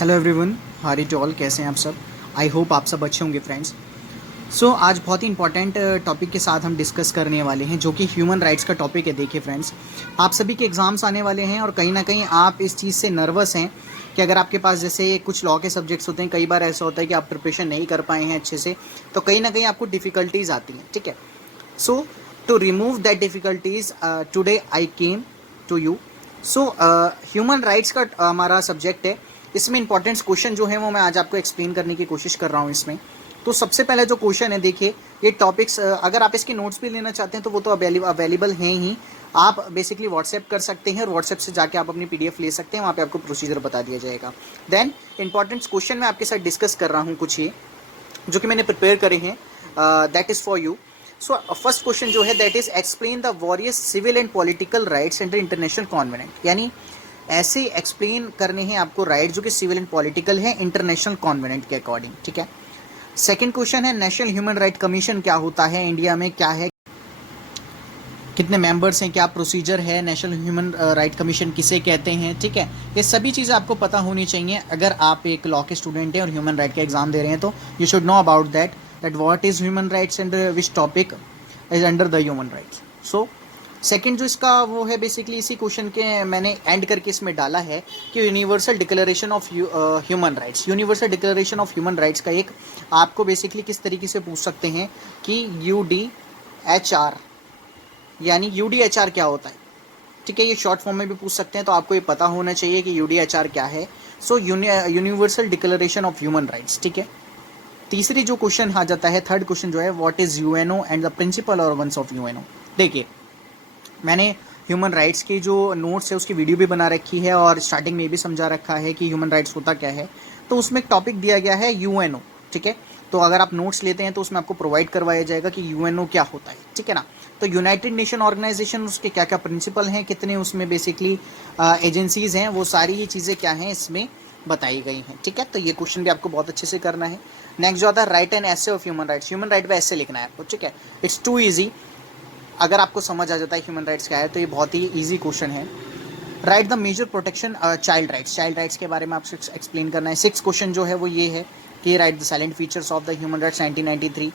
Hello everyone, हारी to all. कैसे हैं आप सब? आई होप आप सब अच्छे होंगे फ्रेंड्स। आज बहुत ही इंपॉर्टेंट टॉपिक के साथ हम डिस्कस करने वाले हैं, जो कि ह्यूमन राइट्स का टॉपिक है। देखिए फ्रेंड्स, आप सभी के एग्ज़ाम्स आने वाले हैं और कहीं ना कहीं आप इस चीज़ से नर्वस हैं कि अगर आपके पास जैसे कुछ लॉ के सब्जेक्ट्स होते हैं, कई बार ऐसा होता है कि आप प्रिपरेशन नहीं कर पाए हैं अच्छे से, तो कहीं ना कहीं आपको डिफ़िकल्टीज़ आती हैं। ठीक है, so to remove that difficulties today I came to you. Human rights का हमारा सब्जेक्ट है। इसमें इंपॉर्टेंट क्वेश्चन जो है वो मैं आज आपको एक्सप्लेन करने की कोशिश कर रहा हूँ इसमें। तो सबसे पहले जो क्वेश्चन है, देखिए ये टॉपिक्स, अगर आप इसके नोट्स भी लेना चाहते हैं तो वो तो अवेलेबल हैं ही। आप बेसिकली व्हाट्सएप कर सकते हैं और व्हाट्सएप से जाके आप अपनी पीडीएफ ले सकते हैं, वहाँ पे आपको प्रोसीजर बता दिया जाएगा। देन इंपॉर्टेंट क्वेश्चन मैं आपके साथ डिस्कस कर रहा हूँ कुछ ये, जो कि मैंने प्रिपेयर करे हैं, that is for you. First question जो है, that is explain the various civil and political rights under international covenant. यानी ऐसे एक्सप्लेन करने हैं आपको राइट जो कि सिविल एंड पॉलिटिकल है इंटरनेशनल कॉन्वेनेंट के अकॉर्डिंग। ठीक है, सेकंड क्वेश्चन है, नेशनल ह्यूमन राइट कमीशन क्या होता है, इंडिया में क्या है, कितने मेंबर्स हैं, क्या प्रोसीजर है, नेशनल ह्यूमन राइट कमीशन किसे कहते हैं। ठीक है, ये सभी चीज़ें आपको पता होनी चाहिए। अगर आप एक लॉ के स्टूडेंट हैं और ह्यूमन राइट का एग्जाम दे रहे हैं तो you should know about that what is human rights and which topic is under the human rights. So second जो इसका वो है, बेसिकली इसी क्वेश्चन के मैंने एंड करके इसमें डाला है कि universal declaration of human rights. Universal declaration of human rights का एक आपको बेसिकली किस तरीके से पूछ सकते हैं कि UDHR, यानी UDHR क्या होता है। ठीक है, ये शॉर्ट फॉर्म में भी पूछ सकते हैं, तो आपको ये पता होना चाहिए कि UDHR क्या है। Universal declaration of human rights. ठीक है, तीसरी जो क्वेश्चन आ जाता है, थर्ड क्वेश्चन जो है, what is UNO and the principal organs of UNO। देखिए, मैंने ह्यूमन राइट्स की जो नोट्स है उसकी वीडियो भी बना रखी है और स्टार्टिंग में भी समझा रखा है कि ह्यूमन राइट्स होता क्या है। तो उसमें एक टॉपिक दिया गया है UNO। ठीक है, तो अगर आप नोट्स लेते हैं तो उसमें आपको प्रोवाइड करवाया जाएगा कि UNO क्या होता है। ठीक है ना, तो यूनाइटेड नेशन ऑर्गेनाइजेशन, उसके क्या क्या प्रिंसिपल हैं, कितने उसमें बेसिकली एजेंसीज हैं, वो सारी ये चीज़ें क्या हैं इसमें बताई गई हैं। ठीक है, तो ये क्वेश्चन भी आपको बहुत अच्छे से करना है। नेक्स्ट जो आता है, राइट एंड ऐसे of human rights. Human right पे ऐसे लिखना है आपको। ठीक है, इट्स टू ईजी। अगर आपको समझ आ जाता है ह्यूमन राइट्स क्या है तो ये बहुत ही ईजी क्वेश्चन है। Right the major protection child rights. Child rights के बारे में आपसे एक्सप्लेन करना है। सिक्स क्वेश्चन जो है वो ये है कि right the salient features of the human rights 1993।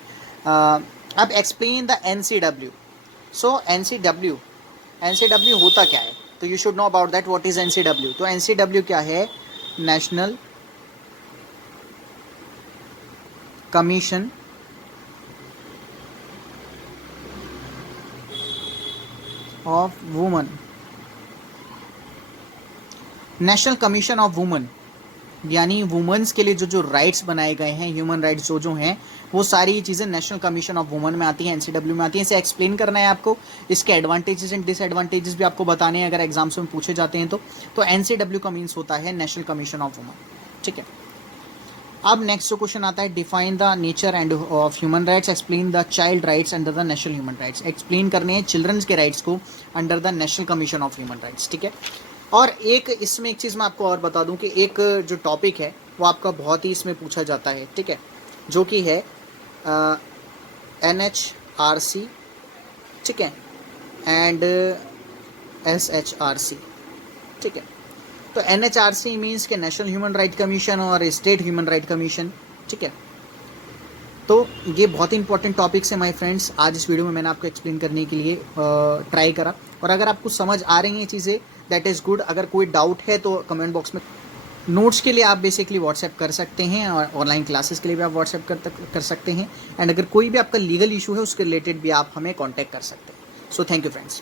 अब एक्सप्लेन द NCW। NCW होता क्या है, तो you should know about that what is NCW। तो NCW क्या है, national commission of woman. National commission of woman, यानी वुमेन्स के लिए जो जो राइट्स बनाए गए हैं, ह्यूमन राइट्स जो जो हैं, वो सारी चीज़ें नेशनल कमीशन ऑफ वुमन में आती हैं, NCW में आती हैं। इसे एक्सप्लेन करना है आपको, इसके एडवांटेजेस एंड डिसएडवांटेजेस भी आपको बताने हैं अगर एग्जाम्स में पूछे जाते हैं तो NCW का मीन्स होता है नेशनल कमीशन ऑफ वुमन। ठीक है, अब नेक्स्ट जो क्वेश्चन आता है, define the nature end of human rights, explain the child rights under the national human rights. Explain करने हैं चिल्ड्रंस के राइट्स को under the national commission of human rights. ठीक है, और एक इसमें एक चीज़ मैं आपको और बता दूं कि एक जो टॉपिक है वो आपका बहुत ही इसमें पूछा जाता है। ठीक है, जो कि है NHRC। ठीक है, एंड SHRC। ठीक है, तो NHRC मीन्स के नेशनल ह्यूमन राइट कमीशन और स्टेट ह्यूमन राइट कमीशन। ठीक है, तो ये बहुत ही इंपॉर्टेंट टॉपिक्स है माय फ्रेंड्स। आज इस वीडियो में मैंने आपको एक्सप्लेन करने के लिए ट्राई करा, और अगर आपको समझ आ रही हैं चीज़ें, दैट इज़ गुड। अगर कोई डाउट है तो कमेंट बॉक्स में, नोट्स के लिए आप बेसिकली व्हाट्सएप कर सकते हैं और ऑनलाइन क्लासेस के लिए भी आप व्हाट्सएप कर सकते हैं। एंड अगर कोई भी आपका लीगल इशू है उसके रिलेटेड भी आप हमें कॉन्टैक्ट कर सकते हैं। So thank you friends.